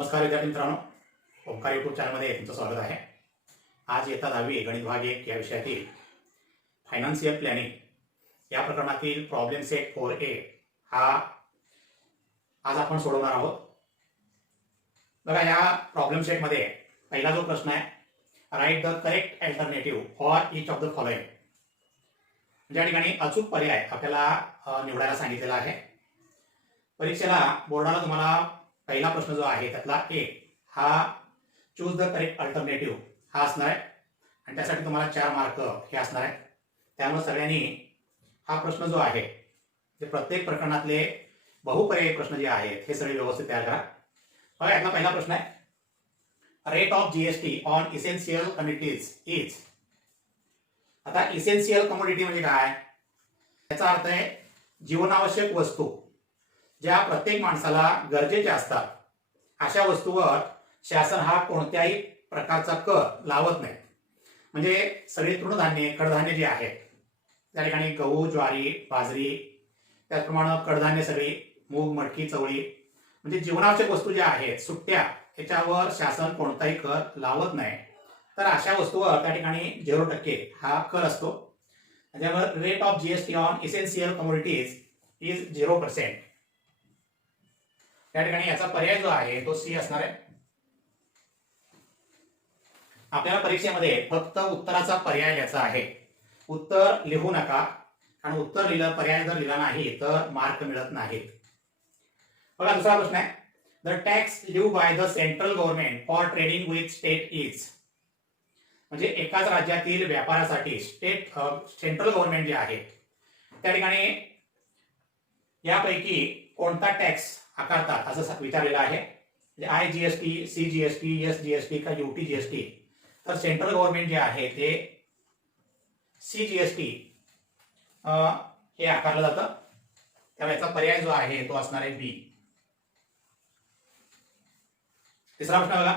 नमस्कार विद्यार्थी मित्रांनो, ओंकार यूट्यूब चॅनलमध्ये तुमचं स्वागत आहे। आज इयत्ता 10वी गणित भाग 1 या विषयातील फायनान्शियल प्लॅनिंग या प्रकरणातील प्रॉब्लेम सेट 4A हा आज आपण सोडवणार आहोत। बघा, या प्रॉब्लेम सेटमध्ये पहिला जो प्रश्न आहे, write the correct alternative for each of the following. ज्या ठिकाणी अचूक पर्याय आपल्याला निवडायला सांगितलेला आहे। परीक्षेला बोर्डाला तुम्हाला पहिला प्रश्न जो आहे त्यातला ए हा चूज द करेक्ट अल्टरनेटिव्ह हा असणार आहे आणि त्यासाठी तुम्हाला 4 मार्क हे असणार आहे। त्यामुळे सगळ्यांनी हा प्रश्न जो आहे ते प्रत्येक प्रकरणातले बहुपर्यायी प्रश्न जे आहेत हे सगळे व्यवस्थित तयार करा। बघा, यातला पहिला प्रश्न आहे, rate of GST on essential commodities is. आता इसेन्शियल कमोडिटी म्हणजे काय? याचा अर्थ आहे जीवनावश्यक वस्तू ज्या प्रत्येक माणसाला गरजेच्या असतात अशा वस्तूवर शासन हा कोणत्याही प्रकारचा कर लावत नाही। म्हणजे सगळे तृणधान्य कडधान्य जे आहेत त्या ठिकाणी गहू, ज्वारी, बाजरी, त्याचप्रमाणे कडधान्य सगळी मूग, मटकी, चवळी म्हणजे जीवनावश्यक वस्तू ज्या आहेत सुट्ट्या याच्यावर शासन कोणताही कर लावत नाही। तर अशा वस्तूवर त्या ठिकाणी 0% हा कर असतो। त्यामुळे rate of GST on essential commodities is 0%। त्या ठिकाणी याचा पर्याय जो आहे तो सी असणार आहे। आपल्याला परीक्षेमध्ये फक्त उत्तराचा पर्याय लिहायचा आहे, उत्तर लिहू नका, कारण उत्तर लिहिलं पर्याय जर लिहिला नाही तर मार्क मिळत नाहीत। बघा, दुसरा प्रश्न आहे, the tax due by the central government for trading with state is. म्हणजे एकाच राज्यातील व्यापारासाठी सेंट्रल गव्हर्नमेंट जे आहे त्या ठिकाणी यापैकी कोणता टॅक्स आकारतात असं विचारलेलं आहे। म्हणजे IGST, CGST, SGST का UTGST। तर सेंट्रल गव्हर्नमेंट जे आहे ते CGST हे आकारलं जातं। त्यामुळे याचा पर्याय जो आहे तो असणार आहे बी। तिसरा प्रश्न बघा,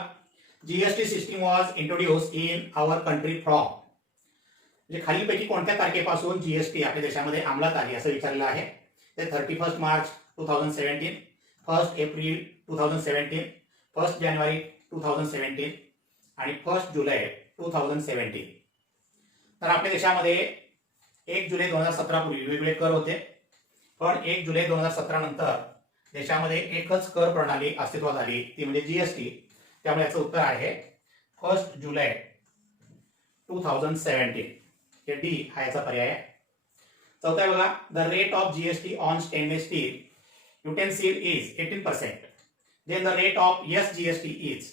GST system was introduced in our country from. म्हणजे खालीलपैकी कोणत्या तारखेपासून GST आपल्या देशामध्ये अंमलात आली असं विचारलेलं आहे। ते 31 मार्च 2017, 1 एप्रिल 2017, 1 जानेवारी 2017 आणि 1 जुलै 2017। तर आपल्या देशामध्ये 1 जुलै 2017 पूर्वी वेगवेगळे कर होते, पण 1 जुलै 2017 नंतर देशामध्ये एकच कर प्रणाली अस्तित्वात आली, ती म्हणजे GST। त्यामुळे याचं उत्तर आहे 1 जुलै 2017। हे डी हा याचा पर्याय आहे। चौथा आहे बघा, the rate of GST on stainless steel utensil is 18%, then the rate of SGST is.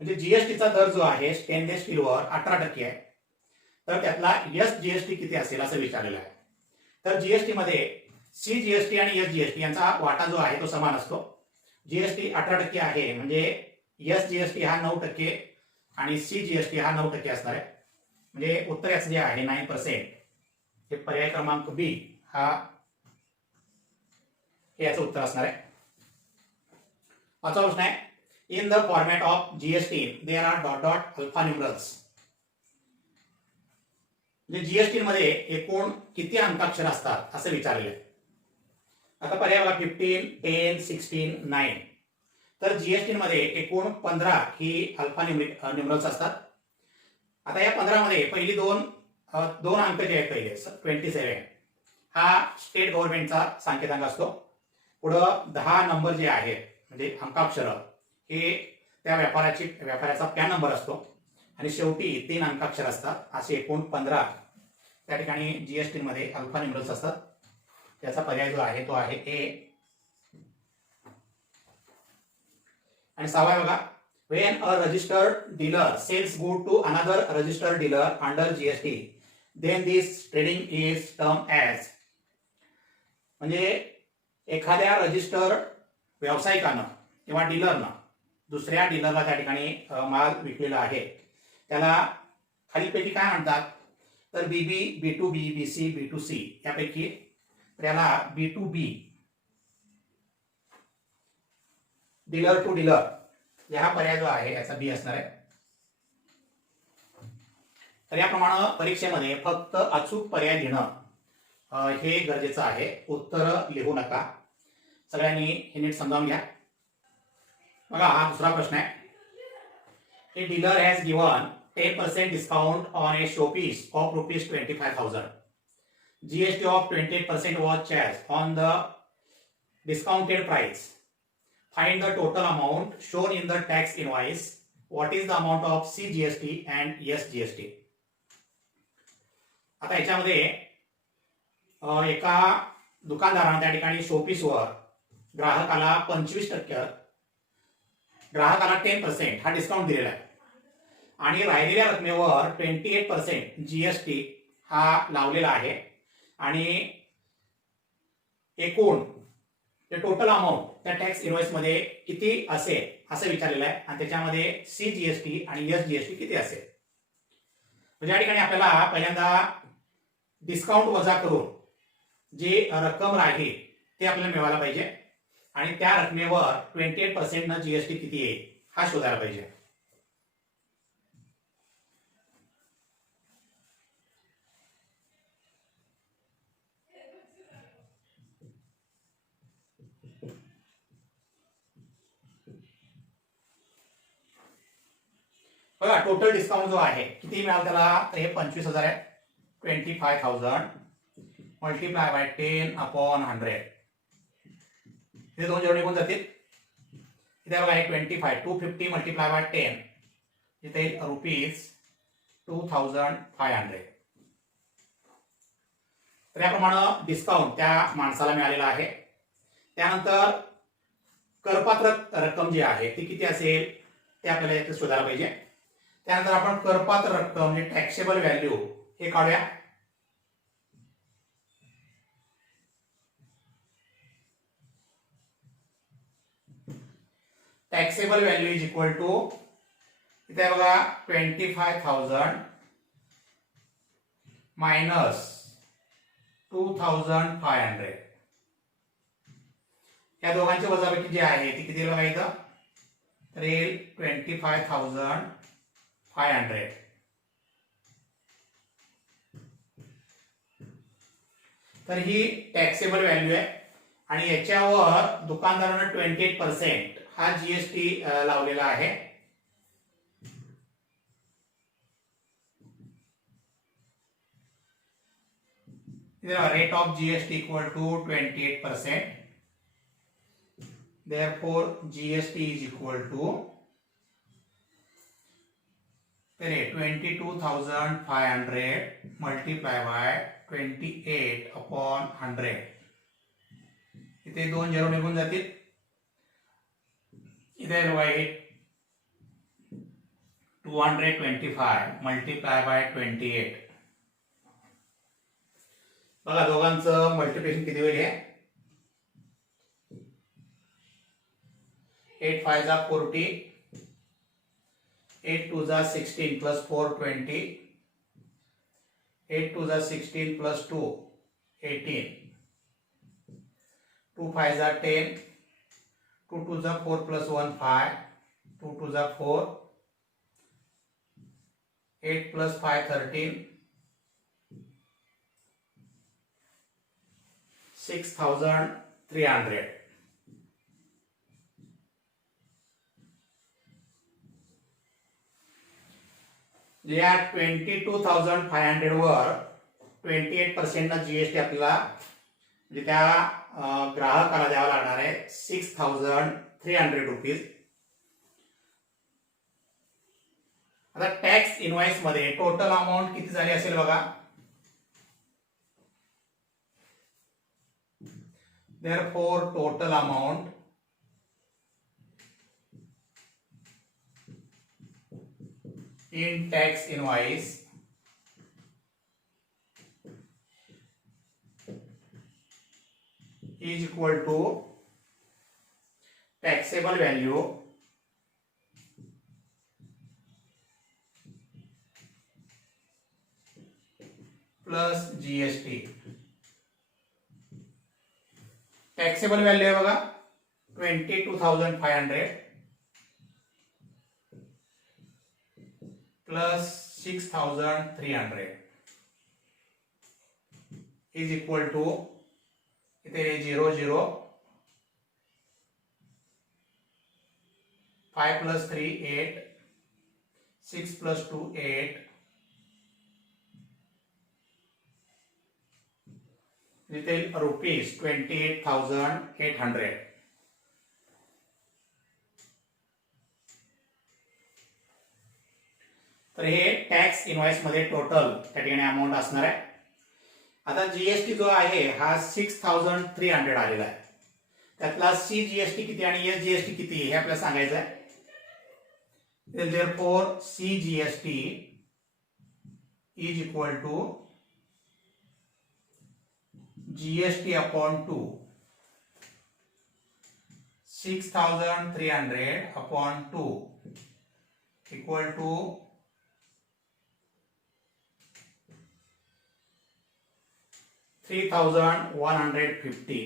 म्हणजे जीएसटीचा दर जो आहे स्टेनलेस स्टीलवर 18% आहे, तर त्यातला SGST किती असेल असं विचारलेलं आहे। तर जीएसटी मध्ये CGST आणि SGST यांचा वाटा जो आहे तो समान असतो। जीएसटी 18% आहे म्हणजे SGST हा 9% आणि CGST हा 9% असणार आहे। म्हणजे उत्तर याचं जे आहे 9%, हे पर्याय क्रमांक बी हा याचं उत्तर असणार आहे। पाचवा प्रश्न आहे, in the format of GST there are dot dot alpha numerals. म्हणजे जीएसटी मध्ये एकूण किती अंकाक्षर असतात असं विचारलेलं आहे। आता पर्याय बघा, 15, 10, 16, 9। तर जीएसटी मध्ये एकूण 15 ही अल्फा न्यूमरल्स असतात। आता या 15 मध्ये पहिली दोन अंक जे आहेत, पहिले 27 हा स्टेट गव्हर्नमेंटचा संकेतांक असतो। पुढं 10 नंबर जे आहेत म्हणजे अंकाक्षर हे त्या व्यापाऱ्याचा पॅन नंबर असतो आणि शेवटी 3 अंकाक्षर असतात। असे एकूण 15 त्या ठिकाणी जीएसटी मध्ये अल्फा न्यूमरल्स असतात। त्याचा पर्याय जो आहे तो आहे ए। आणि सहावा बघा, when a registered dealer sells good to another registered dealer under GST then this trading is termed as। म्हणजे एखाद्या रजिस्टर व्यावसायिकानं किंवा डीलरनं दुसऱ्या डीलरला त्या ठिकाणी माल विकलेला आहे, त्याला खालीलपैकी काय म्हणतात? तर BB, B2B, BC, B2C यापैकी त्याला B2B डीलर टू डीलर हा पर्याय जो आहे याचा बी असणार आहे। तर याप्रमाणे परीक्षेमध्ये फक्त अचूक पर्याय लिहिणं हे गरजेचं आहे, उत्तर लिहू नका। सगळ्यांनी हे नीट समजावून घ्या। बघा हा दुसरा प्रश्न आहे. A dealer has given 10% discount on A showpiece of ₹25,000. GST of 28% was charged on the discounted price. Find the total amount shown in the tax invoice. What is the amount of CGST and SGST? आता याच्यामध्ये एका दुकानदाराने त्या ठिकाणी शोपीसवर ग्राहकाला 25%, ग्राहकाला 10% हा discount दिलेला आहे आणि राहिलेल्या रकमेवर 28% GST हा लावलेला आहे आणि एकूण टोटल अमाऊंट त्या टॅक्स इनव्हॉइस मध्ये किती असेल असं विचारलेलं आहे आणि त्याच्यामध्ये CGST आणि SGST किती असेल. म्हणजे या ठिकाणी आपल्याला पहिल्यांदा डिस्काउंट वजा करून जे रक्कम राहील ते आपल्याला मिळवायला पाहिजे आणि त्या रकमेवर 28% न GST किती येईल हा शोधायला पाहिजे. बघा टोटल डिस्काउंट जो आहे किती मिळाल त्याला, तर हे 25,000 आहे. 25,000 मल्टिप्लाय बाय 10/100. हे दोन जेवढे निघून जातील. इथे बघा हे 25 250 मल्टिप्लाय बाय 10 इथे ₹2,500. तर याप्रमाणे डिस्काउंट त्या माणसाला मिळालेला आहे. त्यानंतर करपात्र रक्कम जी आहे ती किती असेल ते आपल्याला इथे शोधायला पाहिजे. त्यानंतर आपण करपात्र रक्कम म्हणजे टॅक्सेबल व्हॅल्यू हे काढूया. Taxable value is equal to इथे बघा 25,000 मायनस 2,500. या दोघांची वजाबाकी जी आहे ती किती बघा इथं, तर 25,500. तर ही टॅक्सेबल व्हॅल्यू आहे आणि याच्यावर दुकानदाराने 28% हा GST लावलेला आहे. Rate of GST equal to 28%. Therefore GST is equal to 22,500 multiply by 28/100. इथे दोन झिरो निघून जातील. इथे 225 multiply by 28. बघा दोघांचं मल्टिप्लिकेशन किती होईल, 8 5 जा 40, 8 2 जा 16 plus 4 20, 8 2 जा 16 plus 2 18, 2 5 जा 10, 2 2 जा 4 plus 1 5, 2 2 जा 4, 8 plus 5 13, 6,300. या 22,500 वर 28% GST आपल्याला म्हणजे त्या ग्राहकाला द्यावा लागणार आहे 6,300 रुपीज. आता टॅक्स इनव्हॉइस मध्ये टोटल अमाऊंट किती झाली असेल बघा. Therefore total amount in tax invoice is equal to taxable value plus GST. Taxable value आहे बघा 22,500 प्लस 6,300 इज इक्वल टू इथे 0 0 5 plus 3 8, 6 plus 2 8, इथे रुपीज 28,800. तर हे टॅक्स इनवॉइस मध्ये टोटल त्या ठिकाणी अमाऊंट असणार आहे. आता जीएसटी जो आहे हा 6,300 आलेला आहे. त्यातला सी जीएसटी किती आणि एस जीएसटी किती हे आपल्याला सांगायचं आहे. therefore C GST is equal to GST upon 2. 6,300 upon 2 equal to 3,150.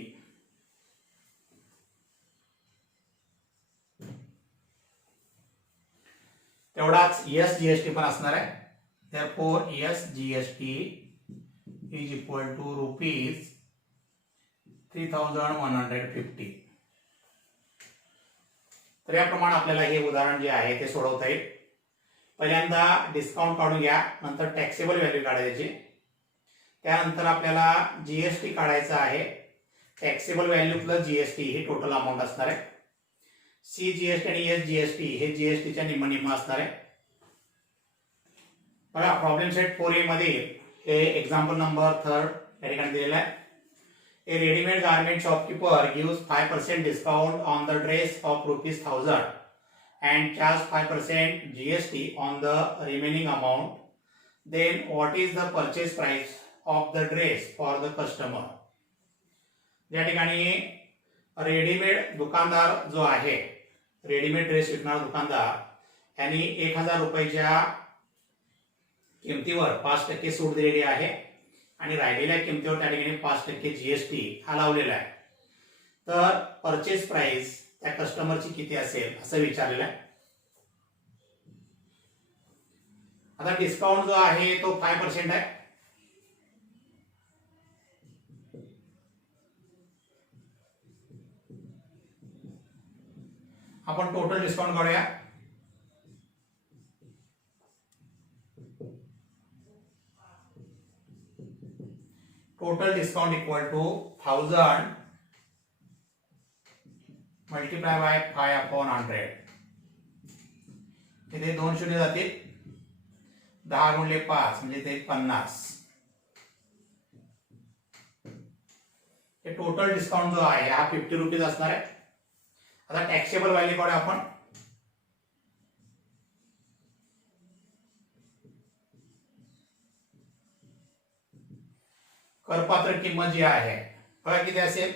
तेवढाच एस जीएसटी पण असणार आहे. therefore S GST is equal to rupees 3,150. तर याप्रमाणे आपल्याला हे उदाहरण जे आहे ते सोडवता येईल. पहिल्यांदा डिस्काउंट काढून घ्या, नंतर टॅक्सेबल व्हॅल्यू काढायची, त्यानंतर आपल्याला जीएसटी काढायचा आहे. टॅक्सेबल व्हॅल्यू प्लस जीएसटी ही टोटल अमाऊंट असणार आहे. सी जीएसटी आणि एस जीएसटी हे जीएसटीच्या निम्म असणार आहे. बघा प्रॉब्लेम सेट 4A मध्ये हे एक्झाम्पल नंबर 3 या ठिकाणी दिलेला आहे. A readymade garment shopkeeper gives 5% discount on the dress of ₹1000 and charge 5% GST on the remaining amount. Then what is the purchase price of the dress for the customer? या ठिकाणी readymade दुकानदार जो आहे, readymade dress विकणारा दुकानदार यांनी 1,000 रुपयाच्या किमतीवर 5% सूट दिलेली आहे आणि राहिलेल्या किमतीवर त्या ठिकाणी 5% जीएसटी हा लावलेला आहे. तर परचेस प्राइस त्या कस्टमरची किती असेल असं विचारलेलं आहे. आता डिस्काउंट जो आहे तो 5% आहे. आपण टोटल डिस्काउंट काढूया. Total discount equal to 1000 multiply by 5/100. इथे 2 शून्य जातील, 10 गुणिले 5 म्हणजे ते 50. हे टोटल डिस्काउंट जो आहे हा 50 रुपीज असणार आहे. आता टॅक्सेबल व्हॅल्यू काढूया आपण. करपात्र किंमत जी आहे बघा किती असेल.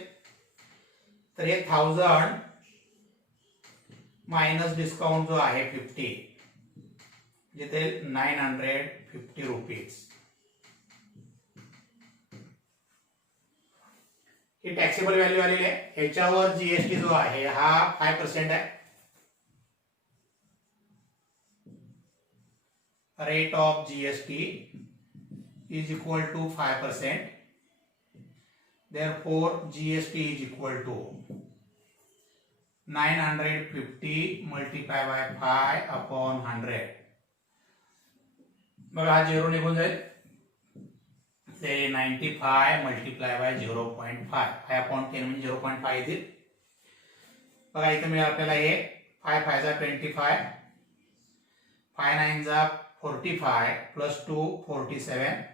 तर हे 1000 मायनस डिस्काउंट जो आहे 50 जिथे 950 रुपीज. ही टॅक्सेबल व्हॅल्यू आलेली आहे. याच्यावर जीएसटी जो आहे हा 5% आहे. Rate of GST is equal to 5%. Therefore GST is equal to 950 multiplied by 5/100. बघा हा 0 निघून जाईल. ते 95 multiplied by 0.5. 5/10 म्हणजे 0.5 येतील. बघा इथे मिळेल आपल्याला हे 5 5 जा 25, 5 9 जा 45 प्लस 2 47.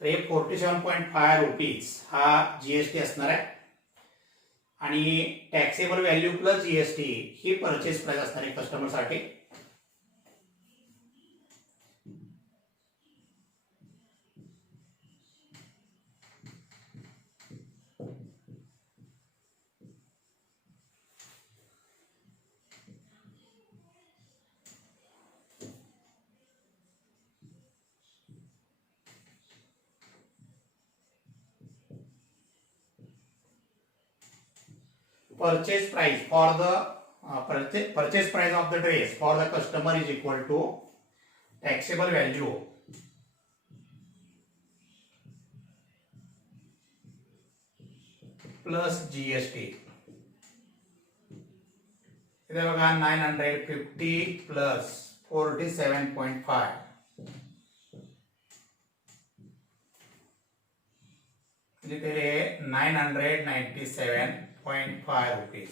तर हे 47.5 रुपीज हा जीएसटी असणार आहे आणि टॅक्सेबल व्हॅल्यू प्लस जीएसटी ही परचेस प्राइस असणार आहे कस्टमर साठी. Purchase price for the purchase price of the dress for the customer is equal to taxable value plus GST. इथे बघा 950 प्लस 47.5 म्हणजे ते 997.5 रुपीज.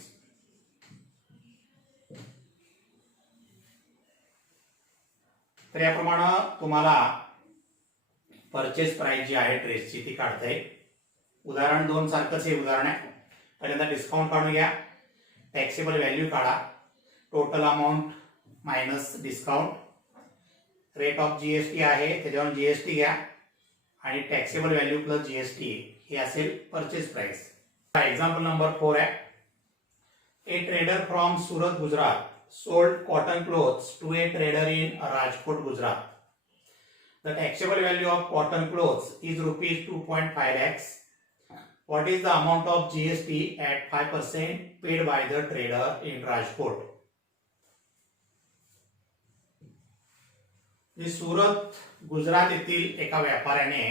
तर याप्रमाणे तुम्हाला परचेस प्राइस जी आहे ड्रेसची ती काढता येईल. उदाहरण 2 सारखंच हे उदाहरण आहे. पहिल्यांदा डिस्काउंट काढून घ्या, टॅक्सेबल व्हॅल्यू काढा, total amount minus discount, rate of GST आहे त्याच्यावर GST घ्या आणि टॅक्सेबल व्हॅल्यू प्लस GST हे असेल परचेस प्राइस. एक्झाम्पल नंबर 4 आहे. ए trader from Surat Gujarat sold cotton clothes to a trader in Rajkot, Gujarat. The taxable value of cotton clothes is rupees 2.5 lakhs. What is the amount of GST at 5% paid by the trader in Rajkot? Surat Gujarat येथील एका व्यापाऱ्याने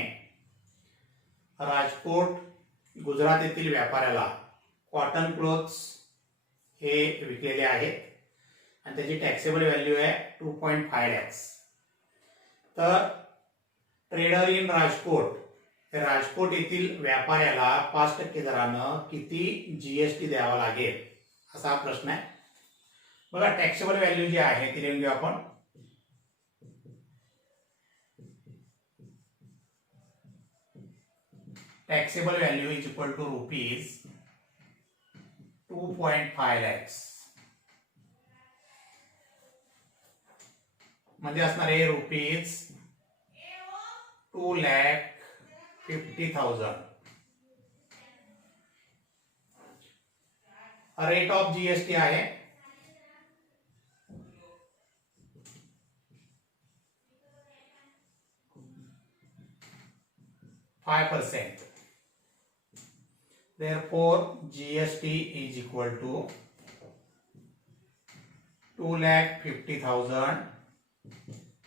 राजकोट गुजरात येथील व्यापाऱ्याला cotton clothes हे विकलेले आहेत आणि त्याची taxable value आहे 2.5 लॅक्स. तर ट्रेडर इन राजकोट हे राजकोट येथील व्यापाऱ्याला 5% दरानं किती GST द्यावा लागेल असा हा प्रश्न आहे. बघा टॅक्सेबल व्हॅल्यू जी आहे ती लिहून घेऊ आपण. Taxable value is equal to rupees 2.5 lakhs म्हणजे असणार आहे रुपीज 2,50,000. रेट ऑफ GST आहे 5%. Therefore, GST is equal to 2,50,000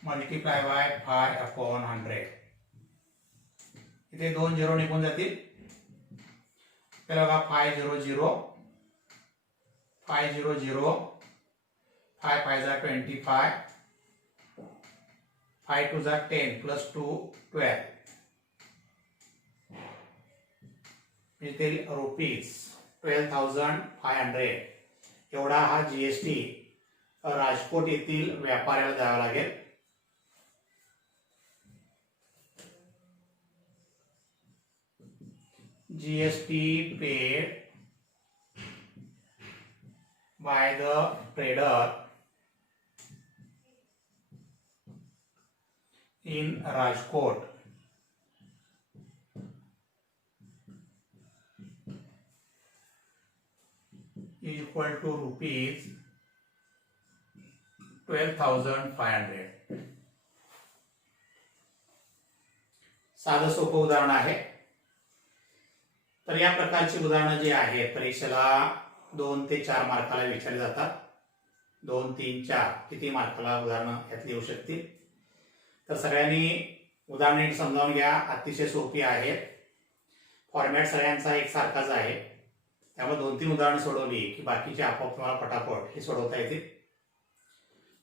multiply by 5/100. इथे 2 झिरो निघून जातील. त्याला बघा 500 500 5 5 जा 25 5 2 जा 10 प्लस 2 12 इथे रुपीज 12,500 एवढा हा GST राजकोट येथील व्यापाऱ्याला द्यावा लागेल. GST paid by the trader in Rajkot is equal to rupees 12,500. साधं सोपं उदाहरण आहे. तर या प्रकारची उदाहरणं जी आहेत परीक्षेला 2 ते 4 मार्काला विचारली जातात. 2 3 4 किती मार्काला उदाहरणं यातली येऊ शकतील. तर सगळ्यांनी उदाहरणे समजावून घ्या. अतिशय सोपी आहेत. फॉर्मॅट सगळ्यांचा एकसारखाच आहे. त्यामुळे 2-3 उदाहरणं सोडवली की बाकीचे आपोआप तुम्हाला पटापट हे सोडवता येतील.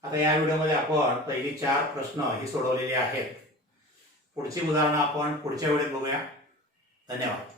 आता या व्हिडिओमध्ये आपण पहिली 4 प्रश्न ही सोडवलेली आहेत. पुढची उदाहरणं आपण पुढच्या व्हिडिओत बघूया. धन्यवाद.